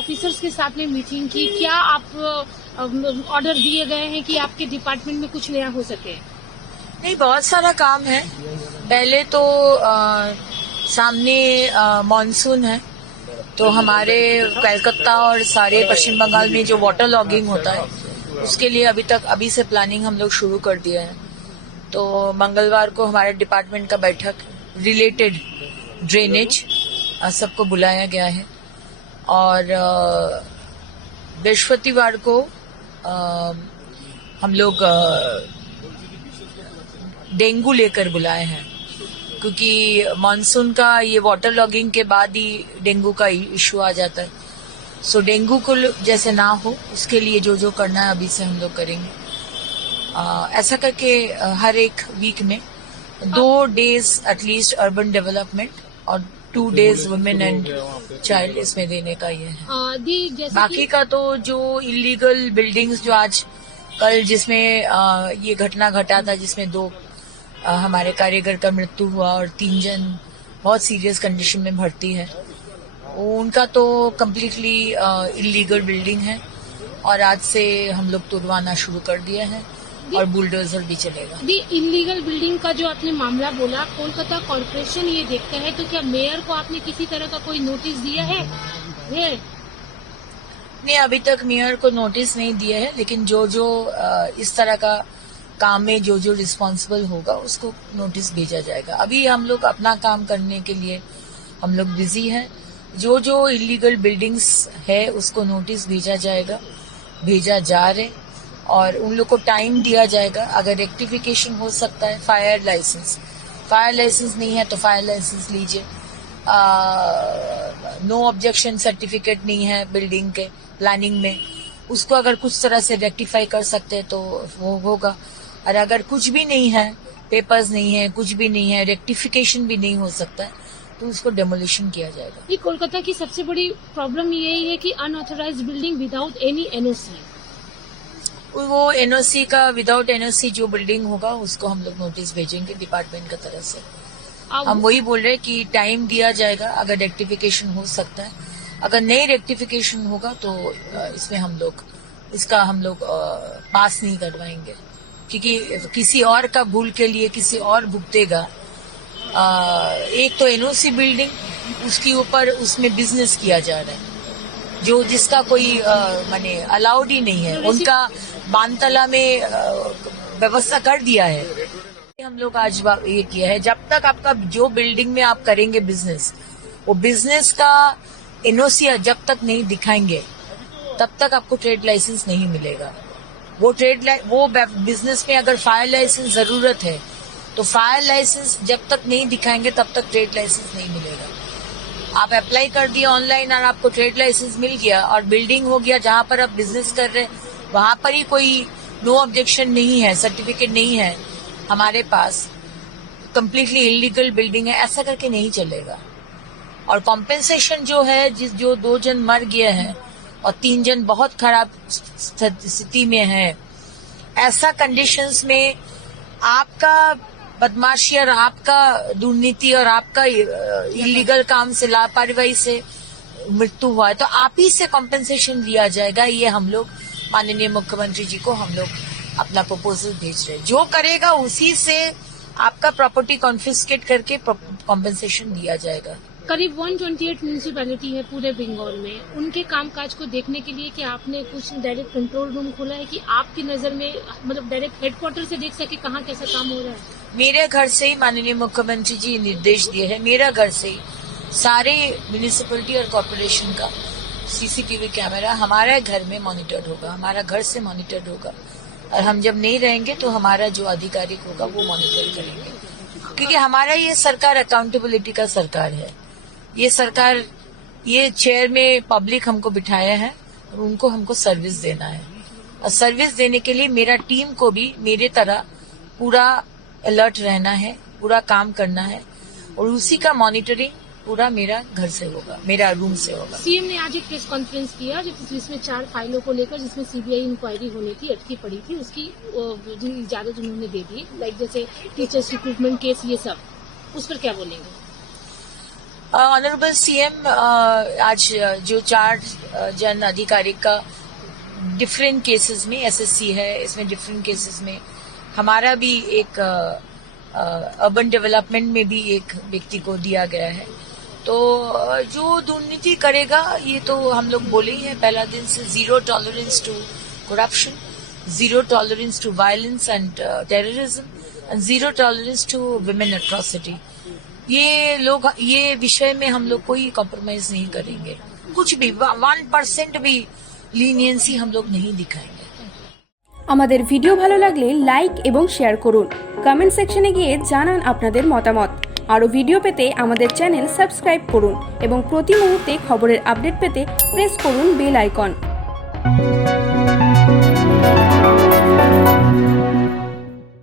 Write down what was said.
Officers के साथ में मीटिंग की, क्या आप ऑर्डर दिए गए हैं कि आपके डिपार्टमेंट में कुछ नया हो सके? नहीं, बहुत सारा काम है। पहले तो सामने मानसून है, तो हमारे कलकत्ता और सारे पश्चिम बंगाल में जो वाटर लॉगिंग होता है उसके लिए अभी से प्लानिंग हम लोग शुरू कर दिया है। तो मंगलवार को हमारे डिपार्टमेंट का बैठक रिलेटेड ड्रेनेज सबको बुलाया गया है और बृहस्पतिवार को हम लोग डेंगू लेकर बुलाए हैं, क्योंकि मानसून का ये वाटर लॉगिंग के बाद ही डेंगू का इशू आ जाता है। सो डेंगू को जैसे ना हो उसके लिए जो जो करना है अभी से हम लोग करेंगे। ऐसा करके हर एक वीक में 2 डेज एटलीस्ट अर्बन डेवलपमेंट और 2 डेज वुमेन एंड चाइल्ड इसमें देने का ये है। बाकी का तो जो इलीगल बिल्डिंग्स जो आज कल जिसमें ये घटना घटा था, जिसमें 2 हमारे कारीगर का मृत्यु हुआ और 3 जन बहुत सीरियस कंडीशन में भर्ती है, उनका तो कम्प्लीटली इलीगल बिल्डिंग है और आज से हम लोग तुड़वाना शुरू कर दिया है और बुलडोजर भी चलेगा। इलीगल बिल्डिंग का जो आपने मामला बोला, कोलकाता कॉर्पोरेशन ये देखता है, तो क्या मेयर को आपने किसी तरह का कोई नोटिस दिया है? नहीं, अभी तक मेयर को नोटिस नहीं दिया है, लेकिन जो जो इस तरह का काम में जो जो रिस्पॉन्सिबल होगा उसको नोटिस भेजा जाएगा। अभी हम लोग अपना काम करने के लिए हम लोग बिजी हैं। जो जो इलीगल बिल्डिंग्स है उसको नोटिस भेजा जाएगा, भेजा जा रहे, और उन लोग को टाइम दिया जाएगा। अगर रेक्टिफिकेशन हो सकता है, फायर लाइसेंस नहीं है तो फायर लाइसेंस लीजिए। नो ऑब्जेक्शन सर्टिफिकेट नहीं है बिल्डिंग के प्लानिंग में, उसको अगर कुछ तरह से रेक्टिफाई कर सकते हैं तो वो होगा। और अगर कुछ भी नहीं है, पेपर्स नहीं है, कुछ भी नहीं है, रेक्टिफिकेशन भी नहीं हो सकता है, तो उसको डेमोलिशन किया जाएगा। ये कोलकाता की सबसे बड़ी प्रॉब्लम यही है कि unauthorised building without any NOC. वो एनओसी का विदाउट एनओसी जो बिल्डिंग होगा उसको हम लोग नोटिस भेजेंगे डिपार्टमेंट की तरफ से। हम वही बोल रहे हैं कि टाइम दिया जाएगा, अगर रेक्टिफिकेशन हो सकता है। अगर नहीं रेक्टिफिकेशन होगा तो इसमें हम लोग पास नहीं करवाएंगे, क्योंकि किसी और का भूल के लिए किसी और भुगतेगा। एक तो एनओसी बिल्डिंग, उसके ऊपर उसमें बिजनेस किया जा रहा है जो जिसका कोई माने अलाउड ही नहीं है, उनका बानतला में व्यवस्था कर दिया है। हम लोग आज ये किया है, जब तक आपका जो बिल्डिंग में आप करेंगे बिजनेस, वो बिजनेस का एनओसी जब तक नहीं दिखाएंगे तब तक आपको ट्रेड लाइसेंस नहीं मिलेगा। वो बिजनेस में अगर फायर लाइसेंस जरूरत है तो फायर लाइसेंस जब तक नहीं दिखाएंगे तब तक ट्रेड लाइसेंस नहीं मिलेगा। आप अप्लाई कर दिए ऑनलाइन और आपको ट्रेड लाइसेंस मिल गया और बिल्डिंग हो गया, जहां पर आप बिजनेस कर रहे हैं वहां पर ही कोई नो ऑब्जेक्शन नहीं है, सर्टिफिकेट नहीं है हमारे पास, कम्प्लीटली इलीगल बिल्डिंग है, ऐसा करके नहीं चलेगा। और कॉम्पेंसेशन जो है, जो 2 जन मर गए हैं और 3 जन बहुत खराब स्थिति में है, ऐसा कंडीशंस में आपका बदमाशी और आपका दुर्नीति और आपका इलीगल काम से, लापरवाही से मृत्यु हुआ है, तो आप ही से कॉम्पेंसेशन दिया जाएगा। ये हम लोग माननीय मुख्यमंत्री जी को हम लोग अपना प्रपोजल भेज रहे हैं। जो करेगा उसी से आपका प्रॉपर्टी कॉन्फिस्केट करके कॉम्पेंसेशन दिया जाएगा। करीब 128 म्यूनिसिपैलिटी है पूरे बंगाल में, उनके कामकाज को देखने के लिए क्या आपने कुछ डायरेक्ट कंट्रोल रूम खोला है कि आपकी नजर में, मतलब डायरेक्ट हेडक्वार्टर से देख सके कहाँ कैसा काम हो रहा है? मेरे घर से ही माननीय मुख्यमंत्री जी निर्देश दिए हैं, मेरा घर से ही सारे म्यूनिसिपैलिटी और कॉर्पोरेशन का सीसीटीवी कैमरा हमारे घर में मॉनिटर्ड होगा, हमारा घर से मॉनिटर्ड होगा। और हम जब नहीं रहेंगे तो हमारा जो आधिकारिक होगा वो मॉनिटर करेंगे, क्योंकि हमारा ये सरकार अकाउंटेबिलिटी का सरकार है। ये सरकार, ये चेयर में पब्लिक हमको बिठाया है और उनको हमको सर्विस देना है, और सर्विस देने के लिए मेरा टीम को भी मेरे तरह पूरा अलर्ट रहना है, पूरा काम करना है, और उसी का मॉनिटरिंग पूरा मेरा घर से होगा, मेरा रूम से होगा। सीएम ने आज एक प्रेस कॉन्फ्रेंस किया जिसमें 4 फाइलों को लेकर, जिसमें सीबीआई इंक्वायरी होनी थी, अटकी पड़ी थी, उसकी इजाजत उन्होंने दे दी, लाइक जैसे टीचर्स रिक्रूटमेंट केस, ये सब, उस पर क्या बोलेंगे? ऑनरेबल सीएम आज जो 4 जन अधिकारी का डिफरेंट केसेस में एसएससी है, इसमें डिफरेंट केसेस में हमारा भी एक अर्बन डेवलपमेंट में भी एक व्यक्ति को दिया गया है। तो जो दुर्नीति करेगा, ये तो हम लोग बोले ही हैं पहला दिन से, 0 tolerance to corruption, 0 tolerance to violence and terrorism and 0 tolerance to women atrocity. ये लोग, ये विषय में हम लोग कोई कॉम्प्रोमाइज नहीं करेंगे, कुछ भी 1% भी लीनियंसी हम लोग नहीं दिखाएंगे। আমাদের ভিডিও ভালো লাগলে লাইক এবং শেয়ার করুন, কমেন্ট সেকশনে গিয়ে জানান আপনাদের মতামত। আরও ভিডিও পেতে আমাদের চ্যানেল সাবস্ক্রাইব করুন এবং প্রতি মুহূর্তে খবরের আপডেট পেতে প্রেস করুন বেল আইকন।